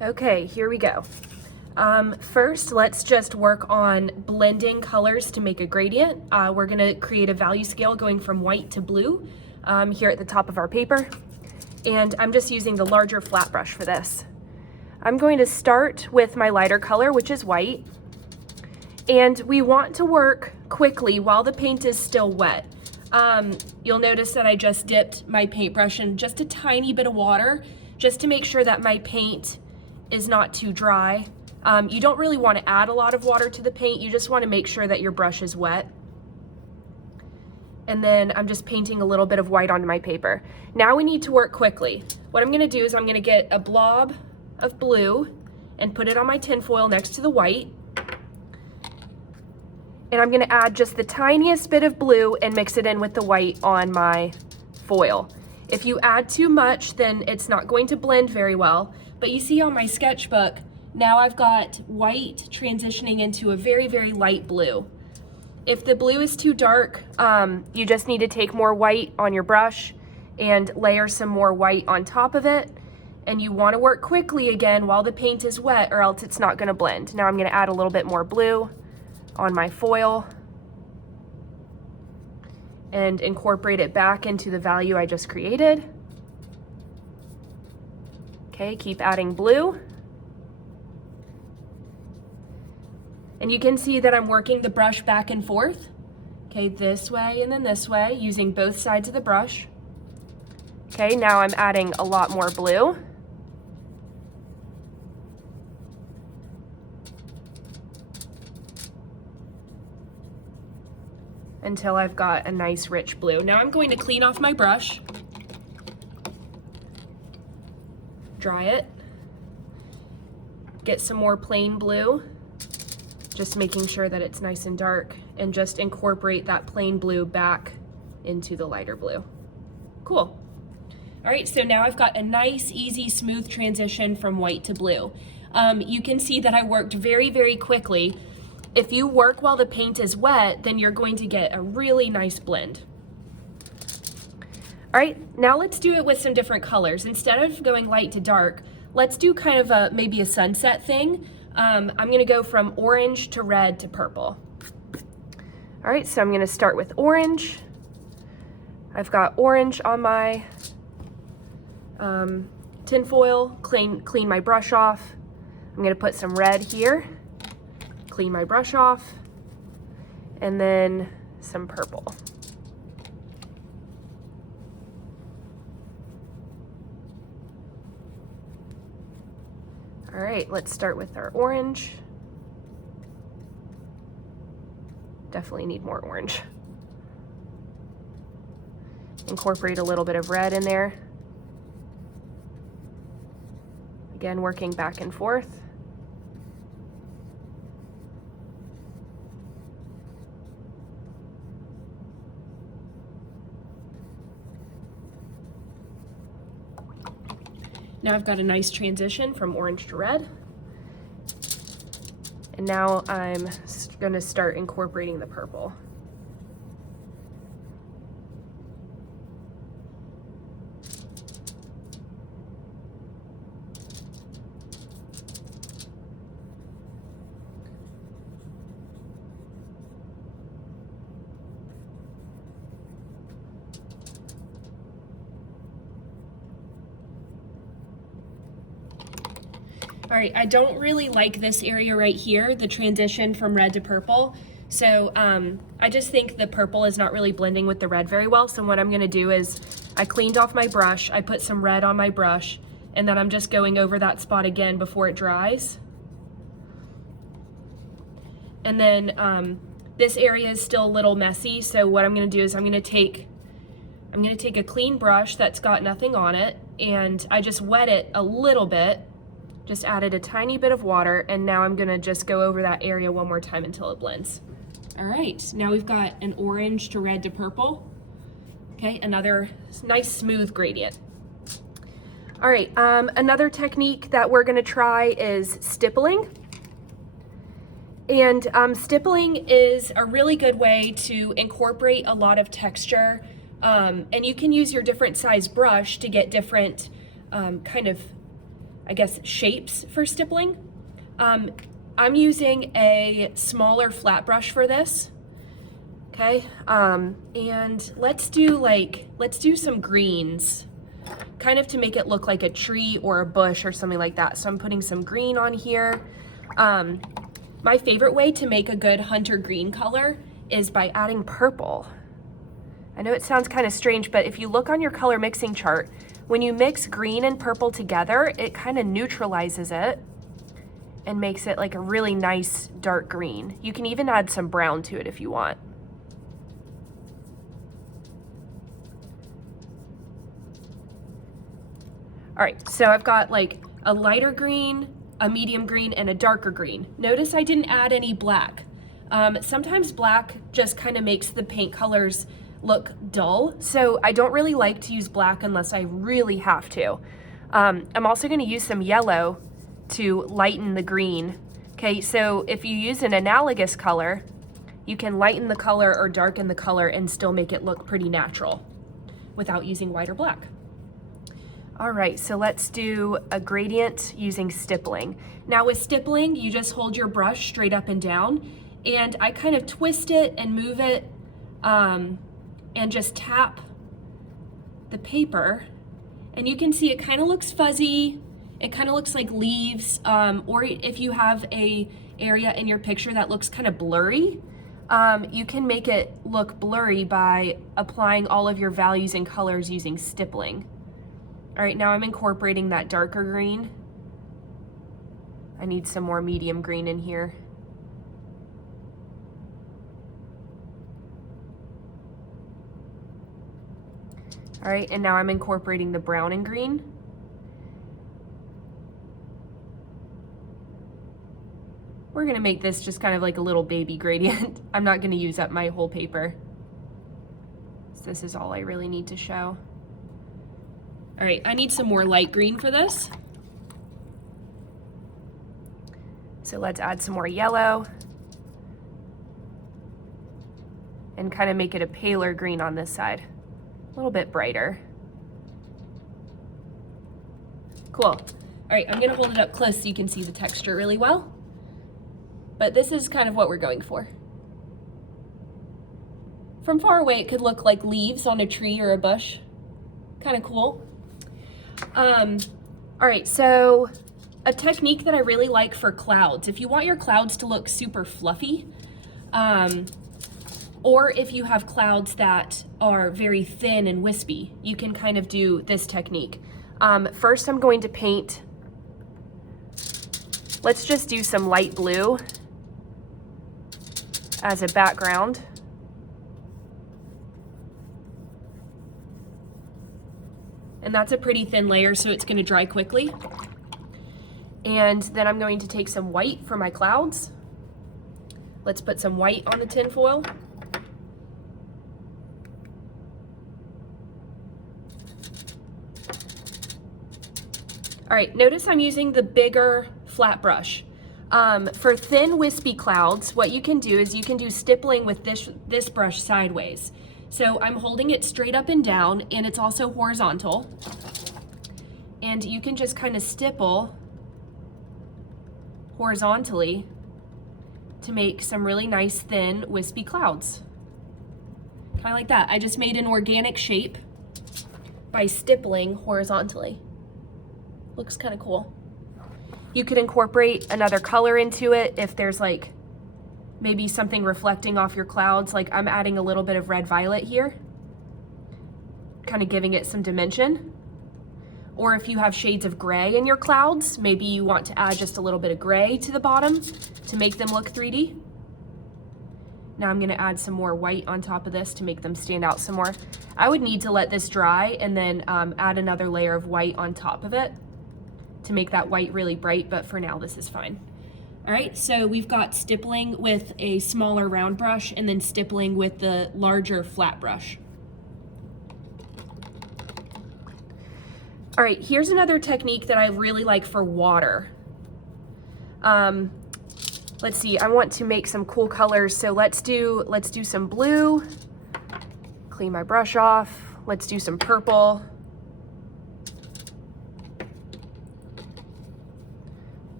Okay, here we go. First, let's just work on blending colors to make a gradient. We're gonna create a value scale going from white to blue here at the top of our paper. And I'm just using the larger flat brush for this. I'm going to start with my lighter color, which is white. And we want to work quickly while the paint is still wet. You'll notice that I just dipped my paintbrush in just a tiny bit of water, just to make sure that my paint is not too dry. You don't really want to add a lot of water to the paint, you just want to make sure that your brush is wet. And then I'm just painting a little bit of white onto my paper. Now we need to work quickly. What I'm going to do is I'm going to get a blob of blue and put it on my tin foil next to the white. And I'm going to add just the tiniest bit of blue and mix it in with the white on my foil. If you add too much, then it's not going to blend very well. But you see on my sketchbook, now I've got white transitioning into a very, very light blue. If the blue is too dark, you just need to take more white on your brush and layer some more white on top of it. And you want to work quickly again while the paint is wet, or else it's not going to blend. Now I'm going to add a little bit more blue on my foil and incorporate it back into the value I just created. Okay, keep adding blue. And you can see that I'm working the brush back and forth. Okay, this way and then this way, using both sides of the brush. Okay, now I'm adding a lot more blue. Until I've got a nice rich blue. Now I'm going to clean off my brush, dry it, get some more plain blue, just making sure that it's nice and dark, and just incorporate that plain blue back into the lighter blue. Cool. All right, so now I've got a nice, easy, smooth transition from white to blue. You can see that I worked very, very quickly. If you work while the paint is wet, then you're going to get a really nice blend. All right, now let's do it with some different colors. Instead of going light to dark, let's do kind of maybe a sunset thing. I'm gonna go from orange to red to purple. All right, so I'm gonna start with orange. I've got orange on my tin foil, clean my brush off. I'm gonna put some red here. Clean my brush off, and then some purple. All right, let's start with our orange. Definitely need more orange. Incorporate a little bit of red in there. Again, working back and forth. Now I've got a nice transition from orange to red. And now I'm going to start incorporating the purple. All right, I don't really like this area right here, the transition from red to purple. So I just think the purple is not really blending with the red very well. So what I'm gonna do is I cleaned off my brush, I put some red on my brush, and then I'm just going over that spot again before it dries. And then this area is still a little messy. So what I'm gonna do is I'm gonna take a clean brush that's got nothing on it, and I just wet it a little bit. Just added a tiny bit of water, and now I'm gonna just go over that area one more time until it blends. All right, now we've got an orange to red to purple. Okay, another nice smooth gradient. All right, another technique that we're gonna try is stippling. And stippling is a really good way to incorporate a lot of texture, and you can use your different size brush to get different kind of I guess, shapes for stippling. I'm using a smaller flat brush for this. Okay, and let's do some greens, kind of to make it look like a tree or a bush or something like that. So I'm putting some green on here. My favorite way to make a good hunter green color is by adding purple. I know it sounds kind of strange, but if you look on your color mixing chart, when you mix green and purple together, it kind of neutralizes it and makes it like a really nice dark green. You can even add some brown to it if you want. All right, so I've got like a lighter green, a medium green, and a darker green. Notice I didn't add any black. Sometimes black just kind of makes the paint colors look dull, so I don't really like to use black unless I really have to. I'm also gonna use some yellow to lighten the green. Okay, so if you use an analogous color, you can lighten the color or darken the color and still make it look pretty natural without using white or black. All right, so let's do a gradient using stippling. Now with stippling, you just hold your brush straight up and down, and I kind of twist it and move it and just tap the paper, and you can see it kind of looks fuzzy. It kind of looks like leaves, or if you have a area in your picture that looks kind of blurry, you can make it look blurry by applying all of your values and colors using stippling. All right, now I'm incorporating that darker green. I need some more medium green in here. All right, and now I'm incorporating the brown and green. We're gonna make this just kind of like a little baby gradient. I'm not gonna use up my whole paper. So this is all I really need to show. All right, I need some more light green for this. So let's add some more yellow and kind of make it a paler green on this side, a little bit brighter. Cool. All right, I'm gonna hold it up close so you can see the texture really well. But this is kind of what we're going for. From far away, it could look like leaves on a tree or a bush. Kind of cool. All right, so a technique that I really like for clouds, if you want your clouds to look super fluffy, or if you have clouds that are very thin and wispy, you can kind of do this technique. First, I'm going to paint, let's just do some light blue as a background. And that's a pretty thin layer, so it's gonna dry quickly. And then I'm going to take some white for my clouds. Let's put some white on the tin foil. All right, notice I'm using the bigger flat brush. For thin wispy clouds, what you can do is you can do stippling with this brush sideways. So I'm holding it straight up and down, and it's also horizontal. And you can just kind of stipple horizontally to make some really nice thin wispy clouds. Kind of like that. I just made an organic shape by stippling horizontally. Looks kind of cool. You could incorporate another color into it if there's like maybe something reflecting off your clouds. Like I'm adding a little bit of red violet here, kind of giving it some dimension. Or if you have shades of gray in your clouds, maybe you want to add just a little bit of gray to the bottom to make them look 3D. Now I'm gonna add some more white on top of this to make them stand out some more. I would need to let this dry and then add another layer of white on top of it to make that white really bright, but for now this is fine. All right, so we've got stippling with a smaller round brush and then stippling with the larger flat brush. All right, here's another technique that I really like for water. Let's see, I want to make some cool colors, so let's do some blue. Clean my brush off. Let's do some purple.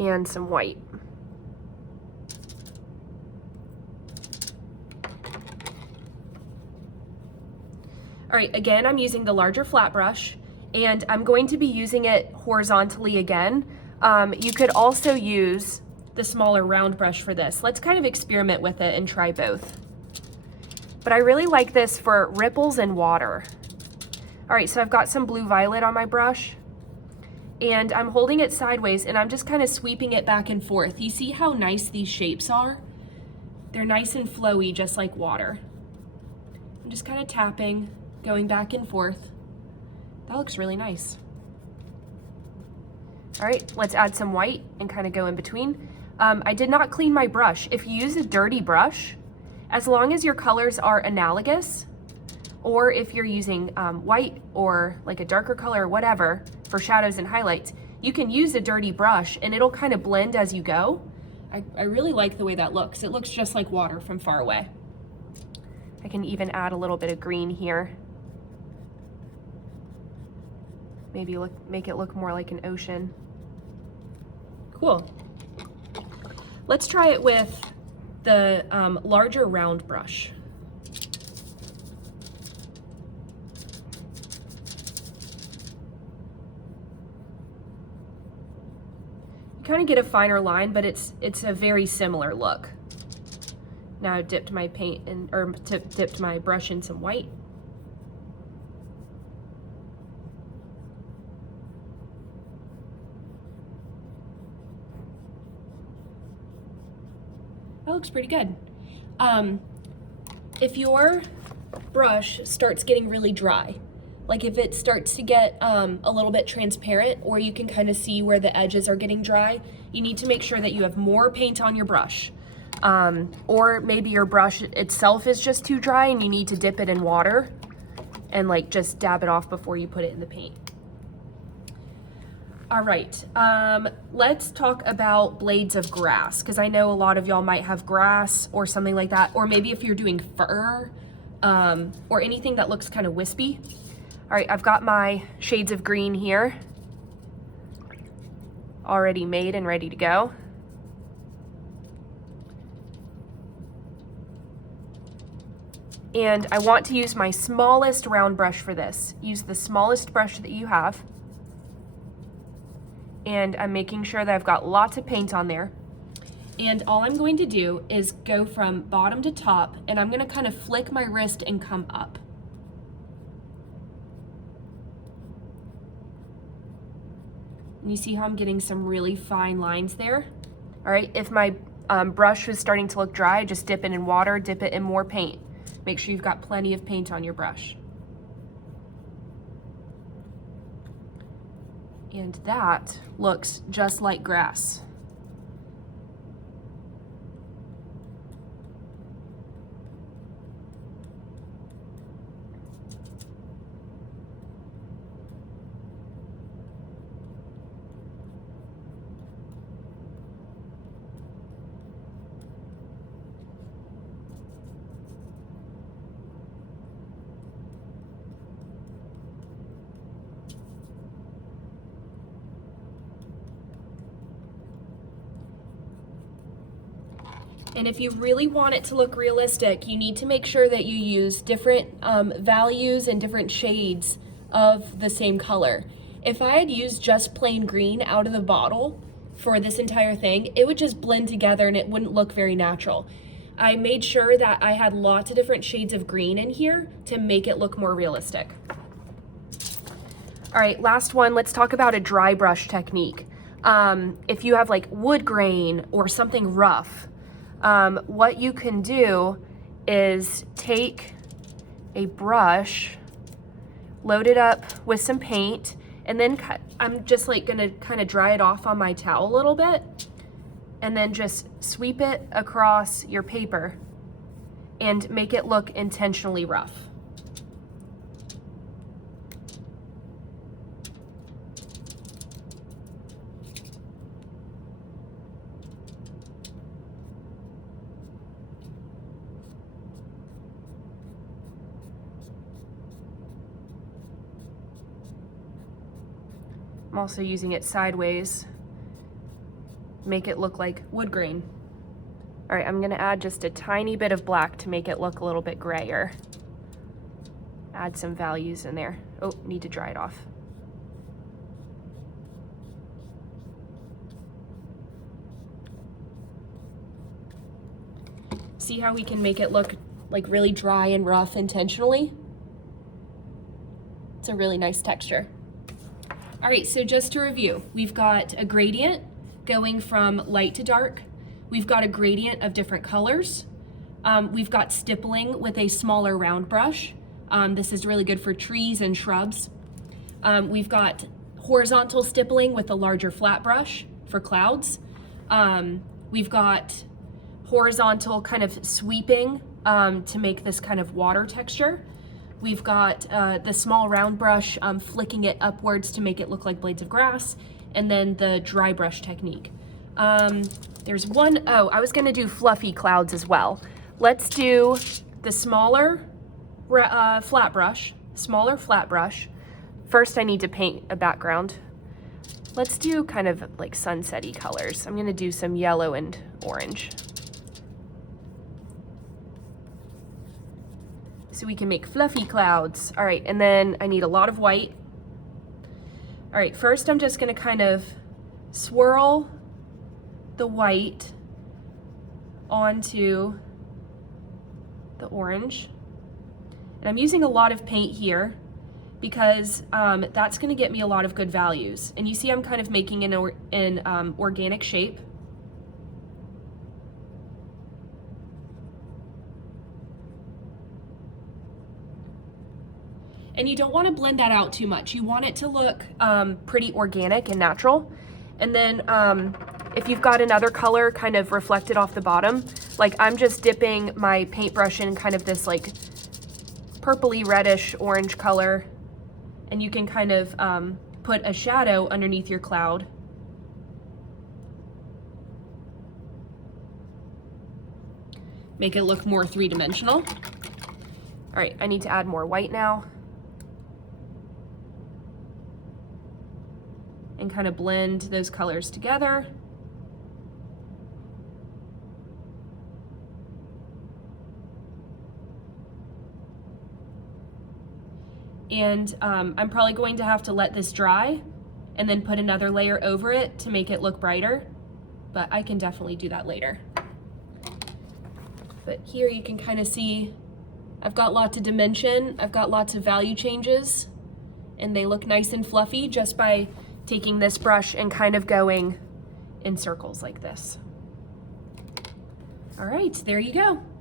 and some white. All right, again, I'm using the larger flat brush, and I'm going to be using it horizontally again. You could also use the smaller round brush for this. Let's kind of experiment with it and try both. But I really like this for ripples and water. All right, so I've got some blue violet on my brush, and I'm holding it sideways, and I'm just kind of sweeping it back and forth. You see how nice these shapes are? They're nice and flowy, just like water. I'm just kind of tapping, going back and forth. That looks really nice. All right, let's add some white and kind of go in between. I did not clean my brush. If you use a dirty brush, as long as your colors are analogous, or if you're using white or like a darker color or whatever for shadows and highlights, you can use a dirty brush and it'll kind of blend as you go. I really like the way that looks. It looks just like water from far away. I can even add a little bit of green here. Maybe make it look more like an ocean. Cool. Let's try it with the larger round brush. You kind of get a finer line, but it's a very similar look. Now I've dipped my paint in, or dipped my brush in some white. That looks pretty good. If your brush starts getting really dry, like if it starts to get a little bit transparent, or you can kind of see where the edges are getting dry, you need to make sure that you have more paint on your brush. Or maybe your brush itself is just too dry and you need to dip it in water and like just dab it off before you put it in the paint. All right, let's talk about blades of grass, because I know a lot of y'all might have grass or something like that, or maybe if you're doing fur or anything that looks kind of wispy. All right, I've got my shades of green here already made and ready to go. And I want to use my smallest round brush for this. Use the smallest brush that you have. And I'm making sure that I've got lots of paint on there. And all I'm going to do is go from bottom to top, and I'm gonna kind of flick my wrist and come up. And you see how I'm getting some really fine lines there? All right, if my brush was starting to look dry, just dip it in water, dip it in more paint. Make sure you've got plenty of paint on your brush. And that looks just like grass. And if you really want it to look realistic, you need to make sure that you use different values and different shades of the same color. If I had used just plain green out of the bottle for this entire thing, it would just blend together and it wouldn't look very natural. I made sure that I had lots of different shades of green in here to make it look more realistic. All right, last one, let's talk about a dry brush technique. If you have like wood grain or something rough, what you can do is take a brush, load it up with some paint, and then I'm just like gonna kind of dry it off on my towel a little bit, and then just sweep it across your paper and make it look intentionally rough. I'm also using it sideways make it look like wood grain. All right, I'm gonna add just a tiny bit of black to make it look a little bit grayer. Add some values in there. Oh, need to dry it off. See how we can make it look like really dry and rough intentionally? It's a really nice texture. All right, so just to review, we've got a gradient going from light to dark. We've got a gradient of different colors. We've got stippling with a smaller round brush. This is really good for trees and shrubs. We've got horizontal stippling with a larger flat brush for clouds. We've got horizontal kind of sweeping to make this kind of water texture. We've got the small round brush flicking it upwards to make it look like blades of grass, and then the dry brush technique. There's one, oh, I was gonna do fluffy clouds as well. Let's do the smaller flat brush. First I need to paint a background. Let's do kind of like sunset-y colors. I'm gonna do some yellow and orange. So we can make fluffy clouds. All right, and then I need a lot of white. All right, first I'm just gonna kind of swirl the white onto the orange. And I'm using a lot of paint here because that's gonna get me a lot of good values. And you see I'm kind of making an organic shape. And you don't want to blend that out too much. You want it to look pretty organic and natural. And then if you've got another color kind of reflected off the bottom, like I'm just dipping my paintbrush in kind of this like purpley reddish orange color, and you can kind of put a shadow underneath your cloud. Make it look more three-dimensional. All right, I need to add more white now. And kind of blend those colors together. And I'm probably going to have to let this dry and then put another layer over it to make it look brighter, but I can definitely do that later. But here you can kind of see I've got lots of dimension, I've got lots of value changes, and they look nice and fluffy just by taking this brush and kind of going in circles like this. All right, there you go.